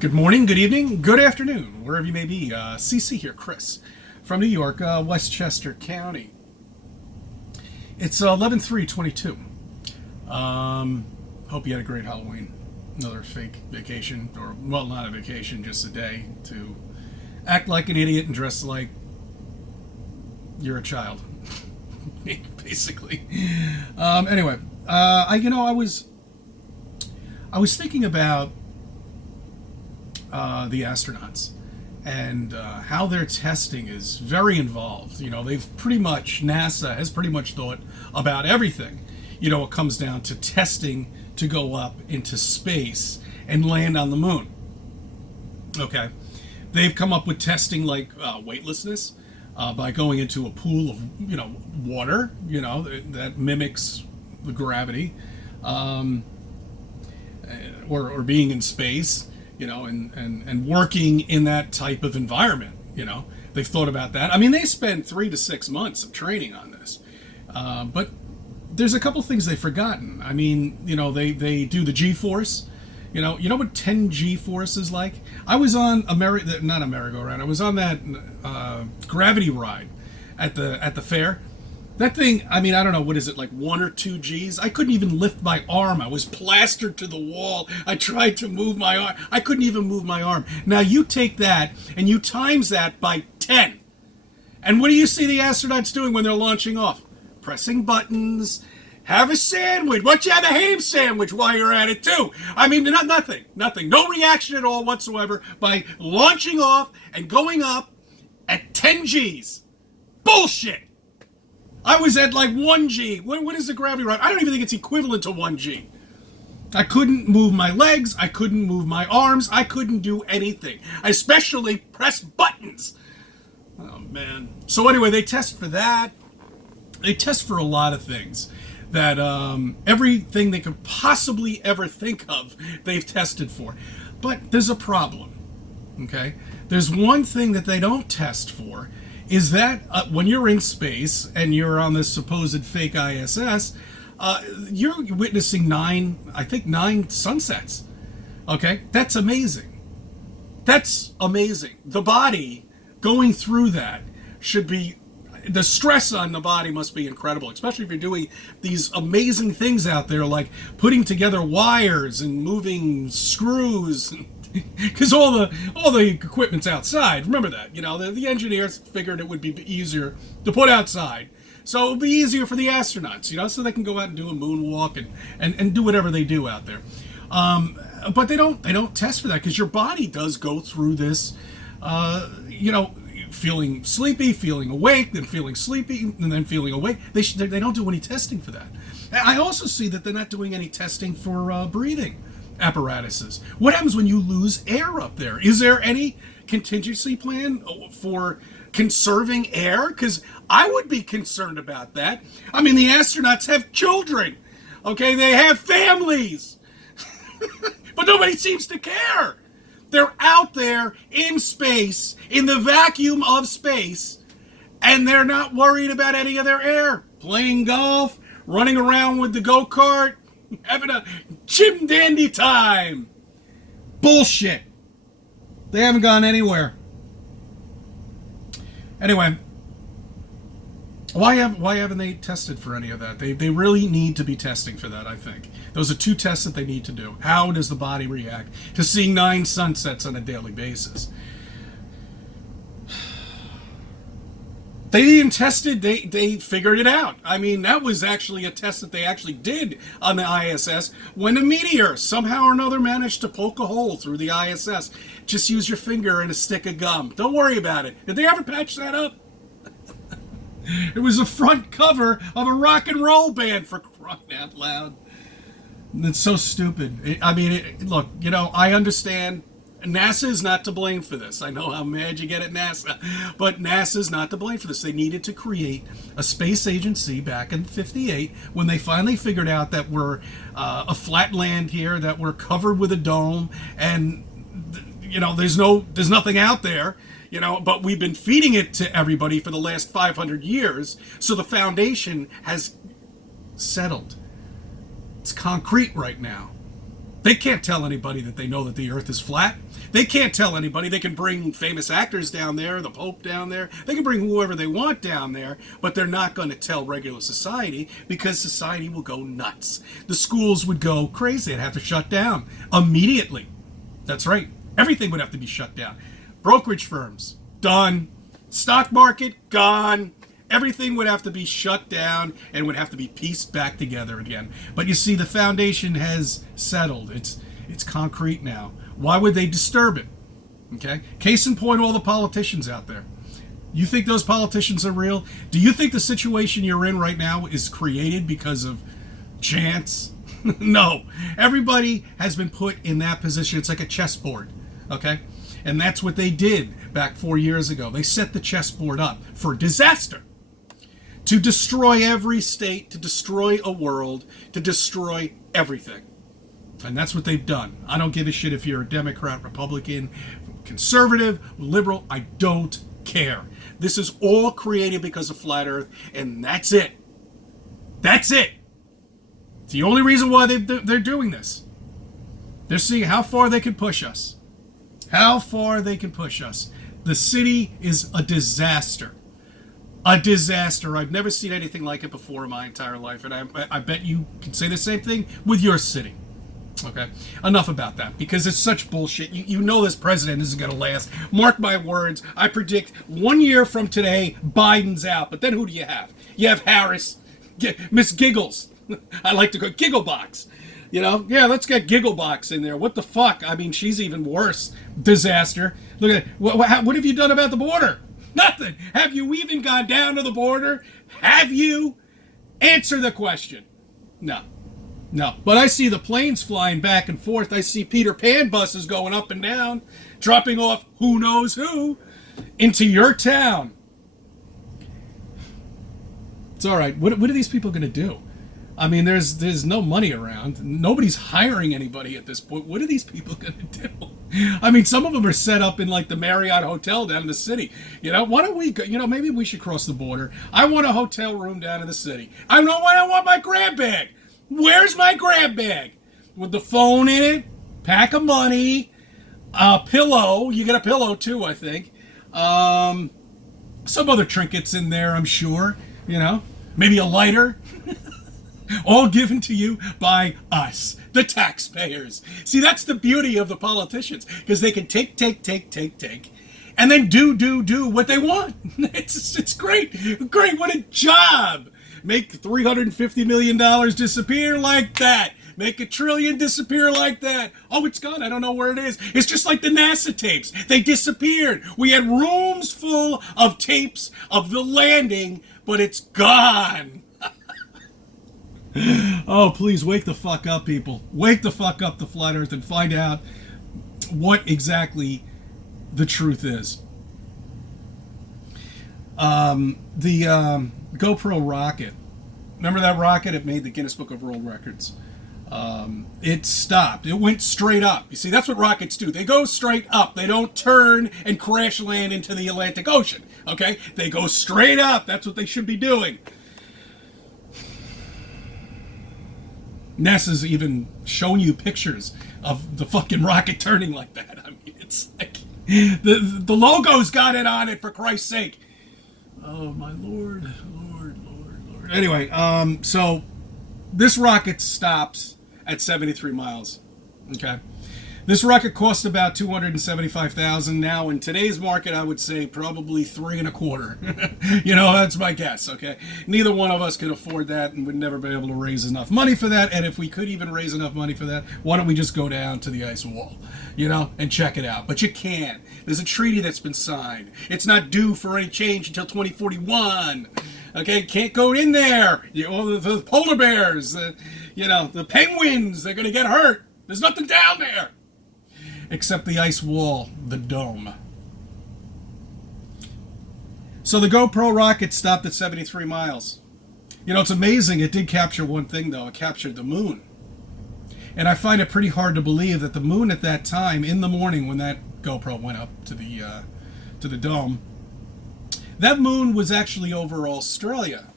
Good morning, good evening, good afternoon, wherever you may be. CC here, Chris, from New York, Westchester County. It's 11/3/22. Hope you had a great Halloween. Another fake vacation, or, well, not a vacation, just a day to act like an idiot and dress like you're a child. Basically. Anyway, I was thinking about the astronauts and how their testing is very involved. NASA has pretty much thought about everything. It comes down to testing to go up into space and land on the moon. Okay. They've come up with testing like weightlessness by going into a pool of, water, that mimics the gravity, or being in space, and working in that type of environment. They've thought about that. I mean, they spend 3 to 6 months of training on this, but there's a couple things they've forgotten. I mean, they do the G-force. You know what 10 G-force is like? I was on not a merry-go-round. I was on that gravity ride at the fair. That thing, I mean, I don't know, what is it, like 1 or 2 Gs? I couldn't even lift my arm. I was plastered to the wall. I tried to move my arm. I couldn't even move my arm. Now, you take that and you times that by 10. And what do you see the astronauts doing when they're launching off? Pressing buttons. Have a sandwich. Why don't you have a ham sandwich while you're at it, too? I mean, nothing. No reaction at all whatsoever by launching off and going up at 10 Gs. Bullshit. I was at like 1 G. What is the gravity ride? I don't even think it's equivalent to 1 G. I couldn't move my legs. I couldn't move my arms. I couldn't do anything. I especially press buttons. Oh, man. So anyway, they test for that. They test for a lot of things. That everything they could possibly ever think of, they've tested for. But there's a problem. Okay? There's one thing that they don't test for, is that when you're in space and you're on this supposed fake ISS, you're witnessing 9 sunsets. Okay? That's amazing. That's amazing. The body going through that should be, the stress on the body must be incredible, especially if you're doing these amazing things out there like putting together wires and moving screws. Because all the equipment's outside. Remember that. The engineers figured it would be easier to put outside. So it would be easier for the astronauts, so they can go out and do a moonwalk and do whatever they do out there. But they don't test for that, because your body does go through this, feeling sleepy, feeling awake, then feeling sleepy, and then feeling awake. They don't do any testing for that. I also see that they're not doing any testing for breathing apparatuses. What happens when you lose air up there? Is there any contingency plan for conserving air? Because I would be concerned about that. I mean, the astronauts have children. Okay, they have families. But nobody seems to care. They're out there in space, in the vacuum of space, and they're not worried about any of their air. Playing golf, running around with the go-kart, having a chim dandy time. Bullshit. They haven't gone anywhere. Anyway, why haven't they tested for any of that? They really need to be testing for that, I think. Those are 2 tests that they need to do. How does the body react to seeing 9 sunsets on a daily basis? They even tested, they figured it out. I mean, that was actually a test that they actually did on the ISS when a meteor somehow or another managed to poke a hole through the ISS. Just use your finger and a stick of gum. Don't worry about it. Did they ever patch that up? It was the front cover of a rock and roll band, for crying out loud. It's so stupid. Look, I understand NASA is not to blame for this. I know how mad you get at NASA, but NASA is not to blame for this. They needed to create a space agency back in '58 when they finally figured out that we're a flat land here, that we're covered with a dome, and there's nothing out there. But we've been feeding it to everybody for the last 500 years, so the foundation has settled. It's concrete right now. They can't tell anybody that they know that the earth is flat. They can't tell anybody. They can bring famous actors down there, the Pope down there. They can bring whoever they want down there, but they're not going to tell regular society because society will go nuts. The schools would go crazy. They'd have to shut down immediately. That's right. Everything would have to be shut down. Brokerage firms, done. Stock market, gone. Everything would have to be shut down and would have to be pieced back together again. But you see, the foundation has settled. It's concrete now. Why would they disturb it? Okay? Case in point, all the politicians out there. You think those politicians are real? Do you think the situation you're in right now is created because of chance? No. Everybody has been put in that position. It's like a chessboard. Okay? And that's what they did back 4 years ago. They set the chessboard up for disaster. To destroy every state, to destroy a world, to destroy everything. And that's what they've done. I don't give a shit if you're a Democrat, Republican, conservative, liberal. I don't care. This is all created because of Flat Earth, and that's it. That's it. It's the only reason why they're doing this. They're seeing how far they can push us. How far they can push us. The city is a disaster. A disaster. I've never seen anything like it before in my entire life, and I bet you can say the same thing with your city. Okay, enough about that, because it's such bullshit. You know this president isn't going to last. Mark my words. I predict 1 year from today, Biden's out. But then who do you have? You have Harris, Miss Giggles. I like to go Gigglebox. You know, yeah, let's get Gigglebox in there. What the fuck? I mean, she's even worse. Disaster. Look at it. What have you done about the border? Nothing. Have you even gone down to the border? Have you? Answer the question. No. No. But I see the planes flying back and forth. I see Peter Pan buses going up and down, dropping off who knows who into your town. It's all right. What are these people going to do? I mean, there's no money around. Nobody's hiring anybody at this point. What are these people going to do? I mean, some of them are set up in like the Marriott Hotel down in the city. You know, why don't we go, maybe we should cross the border. I want a hotel room down in the city. I want my grab bag. Where's my grab bag? With the phone in it, pack of money, a pillow. You get a pillow too, I think. Some other trinkets in there, I'm sure. Maybe a lighter. All given to you by us, the taxpayers. See, that's the beauty of the politicians, because they can take, and then do what they want. It's great. Great, what a job. Make $350 million disappear like that. Make $1 trillion disappear like that. Oh, it's gone. I don't know where it is. It's just like the NASA tapes. They disappeared. We had rooms full of tapes of the landing, but it's gone. Oh, please wake the fuck up, people. Wake the fuck up, the Flat Earth, and find out what exactly the truth is. The GoPro rocket. Remember that rocket? It made the Guinness Book of World Records. It stopped. It went straight up. You see, that's what rockets do. They go straight up. They don't turn and crash land into the Atlantic Ocean. Okay? They go straight up. That's what they should be doing. NASA's even showing you pictures of the fucking rocket turning like that. I mean, it's like the logo's got it on it, for Christ's sake. Oh my Lord. Anyway, so this rocket stops at 73 miles. Okay, this rocket cost about $275,000. Now, in today's market, I would say probably $3.25. That's my guess. Okay, neither one of us could afford that, and would never be able to raise enough money for that. And if we could even raise enough money for that, why don't we just go down to the ice wall, and check it out? But you can't. There's a treaty that's been signed. It's not due for any change until 2041. Okay, can't go in there. The polar bears, the penguins, they're going to get hurt. There's nothing down there except the ice wall, the dome. So the GoPro rocket stopped at 73 miles. It's amazing. It did capture one thing, though. It captured the moon. And I find it pretty hard to believe that the moon at that time, in the morning when that GoPro went up to the dome, that moon was actually over Australia.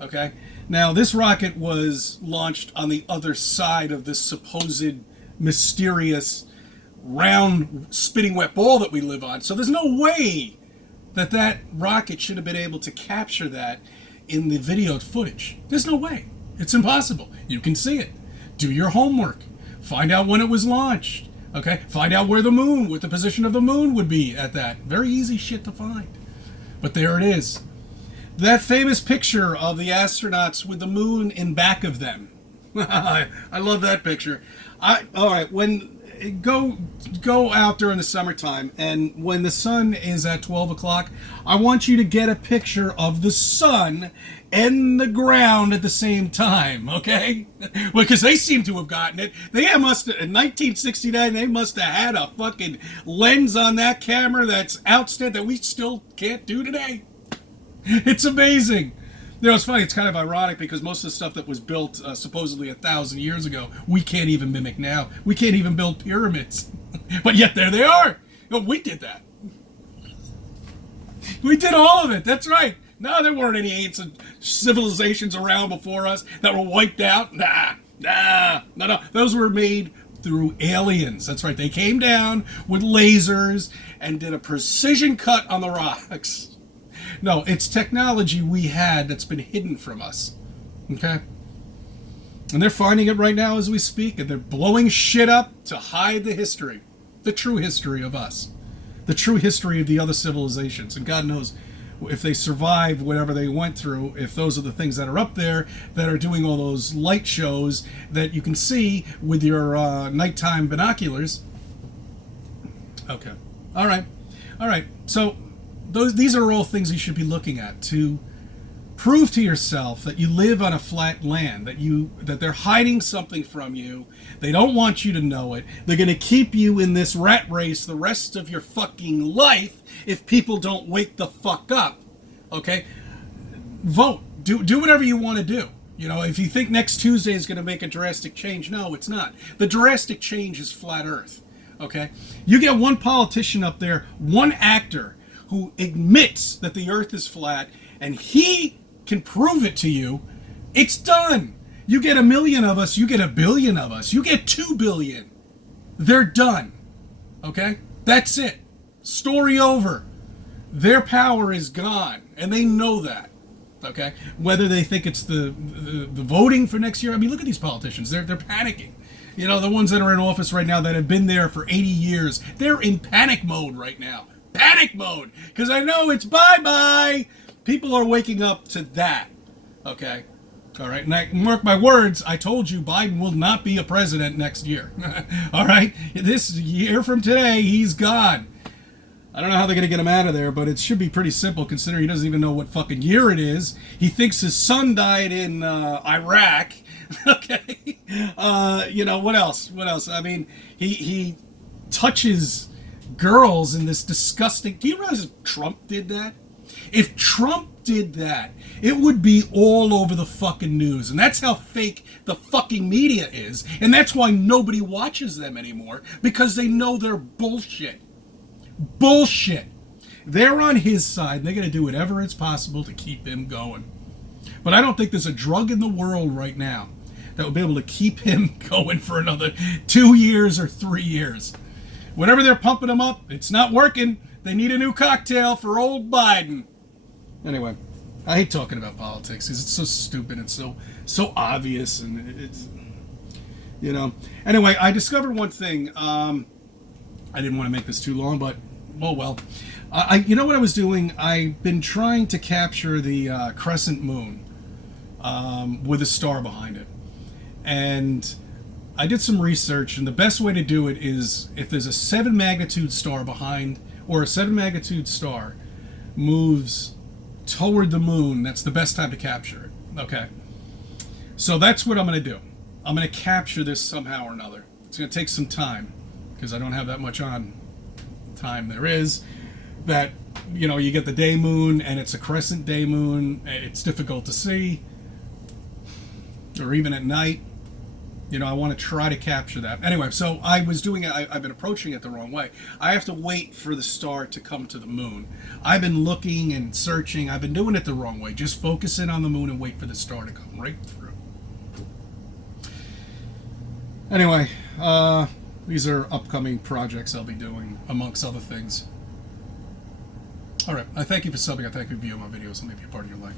Okay? Now, this rocket was launched on the other side of this supposed mysterious round spinning wet ball that we live on. So there's no way that rocket should have been able to capture that in the video footage. There's no way. It's impossible. You can see it. Do your homework. Find out when it was launched. Okay? Find out what the position of the moon would be at that. Very easy shit to find. But there it is. That famous picture of the astronauts with the moon in back of them. I love that picture. All right, go out during the summertime, and when the sun is at 12 o'clock, I want you to get a picture of the sun and the ground at the same time, okay? Because they seem to have gotten it. They must have, in 1969, they must have had a fucking lens on that camera that's outstanding that we still can't do today. It's amazing. You know, it's funny. It's kind of ironic because most of the stuff that was built supposedly 1,000 years ago, we can't even mimic now. We can't even build pyramids. But yet there they are. You know, we did that. We did all of it. That's right. No, there weren't any ancient civilizations around before us that were wiped out. No. Those were made through aliens. That's right. They came down with lasers and did a precision cut on the rocks. No, it's technology we had that's been hidden from us. Okay? And they're finding it right now as we speak, and they're blowing shit up to hide the history. The true history of us. The true history of the other civilizations. And God knows if they survived whatever they went through, if those are the things that are up there that are doing all those light shows that you can see with your nighttime binoculars. Okay. All right. So these are all things you should be looking at to prove to yourself that you live on a flat land, that they're hiding something from you. They don't want you to know it. They're going to keep you in this rat race the rest of your fucking life if people don't wake the fuck up. Okay? Vote. Do whatever you want to do. You know, if you think next Tuesday is going to make a drastic change, no, it's not. The drastic change is flat Earth. Okay? You get one politician up there, one actor who admits that the earth is flat, and he can prove it to you, it's done. You get 1 million of us, you get 1 billion of us, you get 2 billion. They're done. Okay? That's it. Story over. Their power is gone, and they know that. Okay? Whether they think it's the voting for next year, I mean, look at these politicians. They're panicking. You know, the ones that are in office right now that have been there for 80 years, they're in panic mode right now. Panic mode, because I know it's bye-bye. People are waking up to that. Okay? All right? And mark my words, I told you Biden will not be a president next year. All right? This year from today, he's gone. I don't know how they're going to get him out of there, but it should be pretty simple considering he doesn't even know what fucking year it is. He thinks his son died in Iraq. Okay? You know, what else? I mean, he touches girls in this disgusting... Do you realize if Trump did that? If Trump did that, it would be all over the fucking news. And that's how fake the fucking media is. And that's why nobody watches them anymore. Because they know they're bullshit. Bullshit. They're on his side. And they're going to do whatever it's possible to keep him going. But I don't think there's a drug in the world right now that would be able to keep him going for another 2 years or 3 years. Whenever they're pumping them up, it's not working. They need a new cocktail for old Biden. Anyway, I hate talking about politics because it's so stupid and so obvious, and it's, you know. Anyway, I discovered one thing. I didn't want to make this too long, but oh well. You know what I was doing? I've been trying to capture the crescent moon with a star behind it, and I did some research, and the best way to do it is if there's a 7 magnitude star behind, or a 7 magnitude star moves toward the moon, that's the best time to capture it. Okay? So that's what I'm going to do. I'm going to capture this somehow or another. It's going to take some time, because I don't have that much on time. There is that, you know, you get the day moon, and it's a crescent day moon. It's difficult to see, or even at night. You know, I want to try to capture that. Anyway, so I was doing it. I've been approaching it the wrong way. I have to wait for the star to come to the moon. I've been looking and searching. I've been doing it the wrong way. Just focus in on the moon and wait for the star to come right through. Anyway, These are upcoming projects I'll be doing, amongst other things. All right. I thank you for subbing. I thank you for viewing my videos and maybe a part of your life.